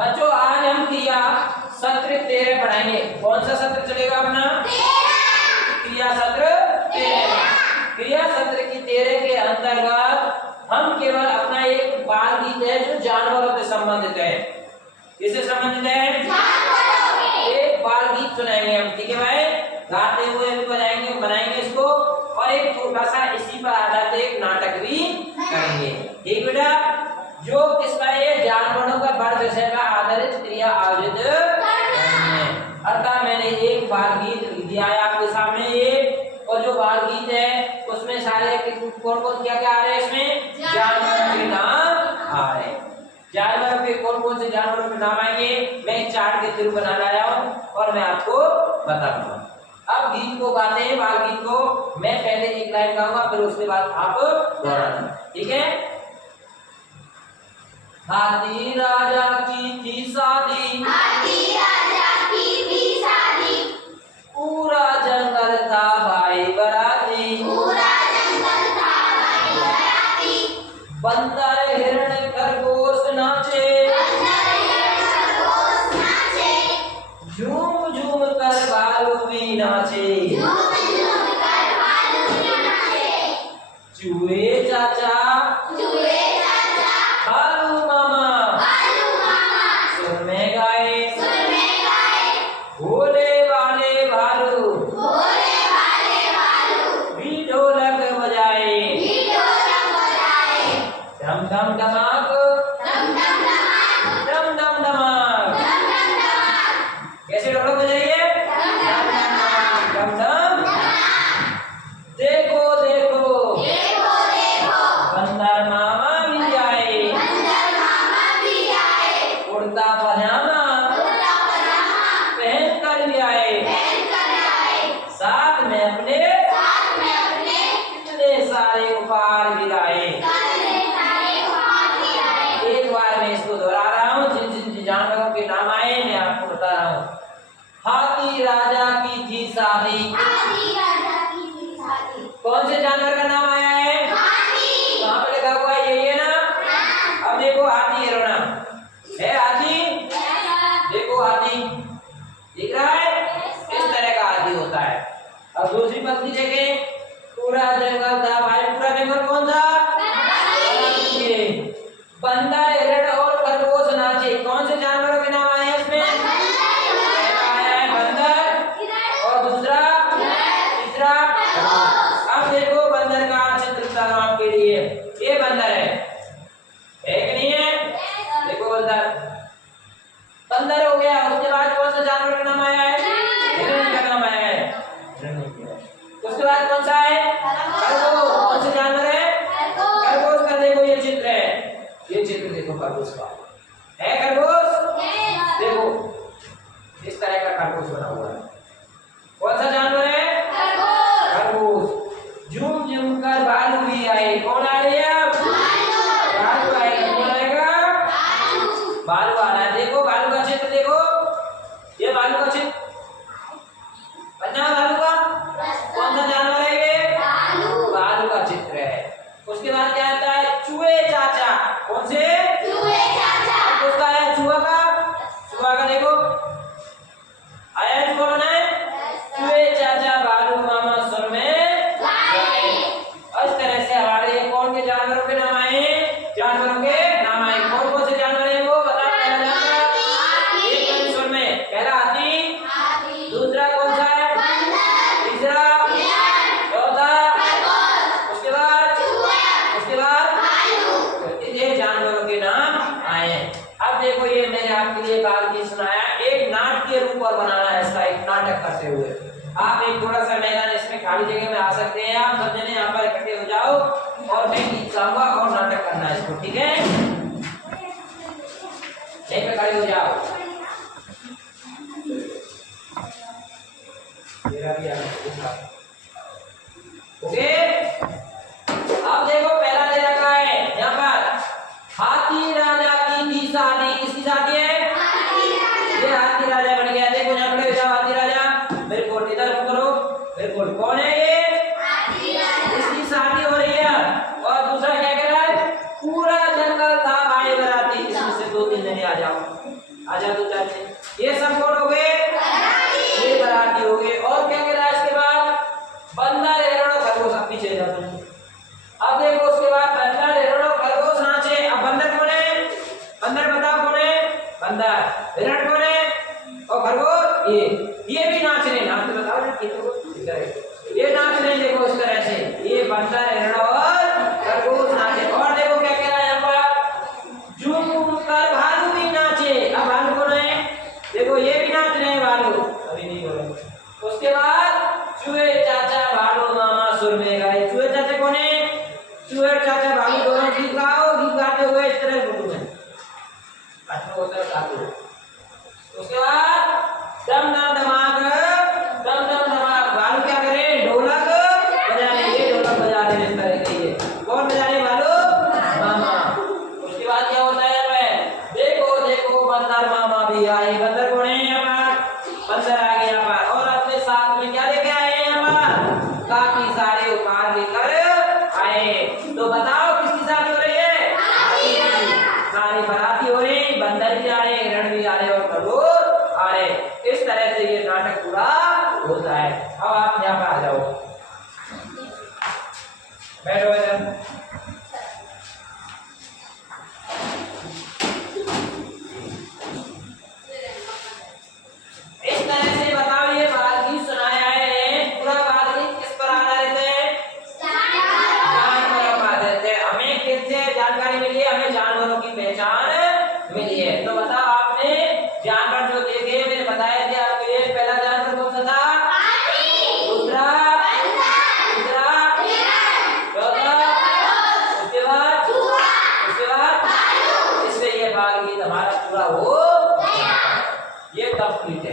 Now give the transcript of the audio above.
बच्चों आज हम क्रिया सत्र 13 पढ़ाएंगे। कौन सा सत्र चलेगा अपना? क्रिया सत्र 13। क्रिया सत्र की 13 के अंतर्गत हम केवल अपना एक बाल गीत है जो जानवरों से संबंधित है। किससे संबंधित है? एक बाल गीत सुनाएंगे हम, ठीक है भाई? गाते हुए भी बजाएंगे, बनाएंगे इसको, और एक छोटा सा इसी पर आधारित एक नाटक भी करेंगे। ठीक बेटा? जो किसका है? जानवरों का वर्ग विषय का आधारित क्रिया आयोजित करेंगे। अर्थात मैंने एक बाल गीत दिया है आपके सामने ये, और जो बाल गीत है उसमें सारे कौन कौन क्या क्या आ रहे हैं? इसमें जानवरों के नाम आ रहे हैं। जानवरों के कौन कौन से जानवरों के नाम आएंगे मैं एक चार्ट के थ्रू बना लाया हूँ और मैं आपको बताऊंगा। अब गीत को गाते हैं, बाल गीत को मैं पहले एक लाइन गाऊंगा, फिर उसके बाद आप दोहराना, ठीक है? हाथी राजा की थी शादी, हाथी राजा की थी शादी, पूरा जंगल था भाई बराती, पूरा जंगल था भाई बराती, बंदर हिरण खरगोश नाचे, बंदर हिरण खरगोश नाचे, झूम झूम कर भालू भी नाचे, झूम झूम कर भालू भी नाचे, चूहे चाचा चूहे चाचा, भालू मामा सुर में गाए, भोले वाले भालू भी ढोलक बजाए, धम धम धमाक, डम डम धमाक। कैसे ढोलक बजाइए? डम डम। देखो देखो बंदर मामा भी आए, कुर्ता पजामा पहन कर भी आए, साथ में अपने इतने सारे उपहार भी लाए। एक बार मैं इसको दोहरा रहा हूँ, जिन जिन जानवरों के नाम आए मैं आपको बता रहा हूँ। हाथी राजा की थी शादी, कौन से जानवर का नाम आया है? कहाँ पे लिखा हुआ है? ये ना। अब देखो हाथी है, रोना है हाथी, देखो हाथी दिख रहा है, इस तरह का हाथी होता है। अब दूसरी पंक्ति देखें, पूरा जंगल था भाई, पूरा जंगल कौन था? बंदर हिरण और खरगोश नाचे, कौन से जानवरों के नाम आए हैं इसमें? पहला आया है बंदर, और दूसरा तीसरा। अब देखो बंदर का चित्र बता आपके लिए, ये बंदर है कि नहीं है? देखो बंदर, बंदर हो गया। उसके बाद कौन सा जानवर का नाम आया है? हिरण का नाम आया है। उसके बाद कौन सा है? खरगोश। कौन सा जानवर है? खरगोश का देखो ये चित्र है, ये चित्र देखो खरगोश का है। खरगोश देखो इस तरह का खरगोश बना हुआ है। कौन सा जानवर है? खरगोश। झूम झूम कर भालू भी आए, कौन आ रही है? भालू आएगा। कौन आएगा? भालू आ रहा है। देखो भालू का चित्र देखो, ये भालू का चित्र बना भालू का। कौन सा जानवर है ये? भालू का चित्र है। उसके बाद क्या आता है? चूहे चाचा। कौन से? उसका आया चूहा का, चूहा का देखो आया, चूहा बना है। चूहे चाचा भालू मामा सुर में गाए। इस तरह से हमारे ये कौन के जानवरों के नाम आए? जानवरों के नाम आए। कौन कौन से जानवर हैं वो बता? पहला जानवर एक सुर में, पहला हाथी, दूसरा कौन सा है? तीसरा, चौथा, उसके बाद ये जानवरों के नाम आए। अब देखो ये मैंने आपके लिए बाल गीत सुनाया, एक नाटकीय रूप और बनाना है इसका, एक नाटक करते हुए। आप एक थोड़ा सा मैदान इसमें खाली जगह में आ सकते हैं, आप सब जने यहाँ पर इकट्ठे हो जाओ और मैं गीत गाऊंगा और नाटक करना है इसको, ठीक है? यहीं पे खड़े हो जाओ। ओके, अब देखो पहला दे रखा है यहाँ पर, हाथी राजा की थी शादी। किसकी शादी है? ये हाथी राजा बन गया। देखो यहाँ खड़े हो जाओ, हाथी राजा मेरे को इधर करो, मेरे को कौन है ये? इसकी शादी हो रही है। और दूसरा क्या कह रहा है? पूरा जंगल था भाई बराती। इसमें से 2-3 जने आ जाओ। आजा तो चाचे। ये सब कौन हो गए? ये बराती हो गए। और क्या कह रहा है इसके बाद? बंदर हिरण और खरगोश। अब पीछे जाओ तुम। अब देखो उसके बाद बंदर हिरण और खरगोश नाचे। अब बंदर कौन है? बंदर बताओ कौन है? बंदर। हिरण कौन है? और खरगोश ये भी नाच रहे। नाच तो बताओ ना, ये नाच रहे। देखो इस तरह से ये बंदर हिरण और खरगोश नाचे। और देखो क्या कह रहा है यहाँ पर? झूम कर भालू भी नाचे। अब भालू कौन है? देखो ये भी नाच रहे हैं भालू। अभी नहीं बोले। उसके बाद चूहे चाचा भालू मामा सुर में गाए। चूहे चाचा कौन है? चूहे चाचा भालू दोनों गीत गाओ। गीत गाते हुए इस तरह बोलूं मैं। अच्छा होता है साधु। उसके बाद दम दम धमाक, दम दम धमाक। भालू क्या करे? ढोलक बजाने। ये ढोलक बजा रहे हैं इस तरह के। ये कौन बजा रहे? भालू मामा। उसके बाद क्या होता है? देखो देखो बंदर मामा भी आए। बंदर कौन है यहाँ पर? बंदर आ गए यहाँ पर। और अपने साथ में क्या लेके आए हैं यहाँ पर? काफी सारे उपहार लेकर आए। तो बताओ किसकी शादी हो रही है? सारी बाराती हो रही। बंदर भी आ रहे, हिरण भी आ रहे और खरगोश आ रहे। इस तरह से ये नाटक पूरा होता है। अब आप यहाँ पर आ जाओ, बैठो इधर। इस तरह से बताओ ये बाल गीत सुनाया है। पूरा बाल गीत किस पर आधारित है? जानवरों पर आधारित है। हमें किससे जानकारी मिली है? हमें जानवरों की पहचान मिली है। तो बताओ आपने जानवर जो देखे मैंने बताया कि आपके लिए पहला जानवर कौन सा था? दूसरा, तीसरा, चौथा, उसके बाद इससे ये बाल गीत हमारा पूरा हो, ये कंप्लीट है।